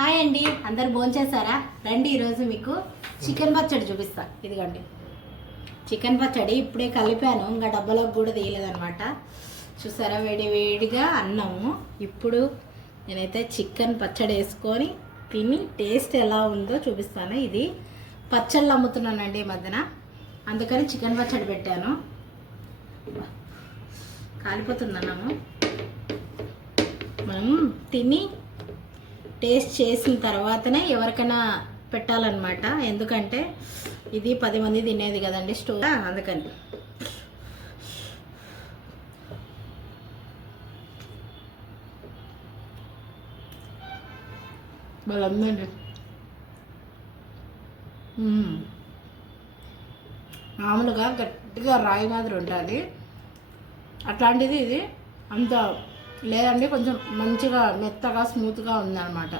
Hi అండి, అందరు భోంచేసారా? రండి, ఈరోజు మీకు చికెన్ పచ్చడి చూపిస్తా. ఇదిగోండి చికెన్ పచ్చడి. ఇప్పుడే కలిపాను, ఇంకా డబ్బాలోకి కూడా తీయలేదనమాట. చూసారా, వేడి వేడిగా అన్నము. ఇప్పుడు నేనైతే చికెన్ పచ్చడి వేసుకొని తిని టేస్ట్ ఎలా ఉందో చూపిస్తాను. ఇది పచ్చళ్ళు అమ్ముతున్నానండి ఈ మధ్యన, అందుకని చికెన్ పచ్చడి పెట్టాను. కాలిపోతుంది అన్నము. మనం తిని టేస్ట్ చేసిన తర్వాతనే ఎవరికైనా పెట్టాలన్నమాట. ఎందుకంటే ఇది 10 మంది తినేది కదండి స్టోర్, అందుకని. వాళ్ళందండి మామూలుగా గట్టిగా రాయి మాదిరి ఉంటుంది, అట్లాంటిది ఇది అంత లేదండి, కొంచెం మంచిగా మెత్తగా స్మూత్గా ఉందన్నమాట.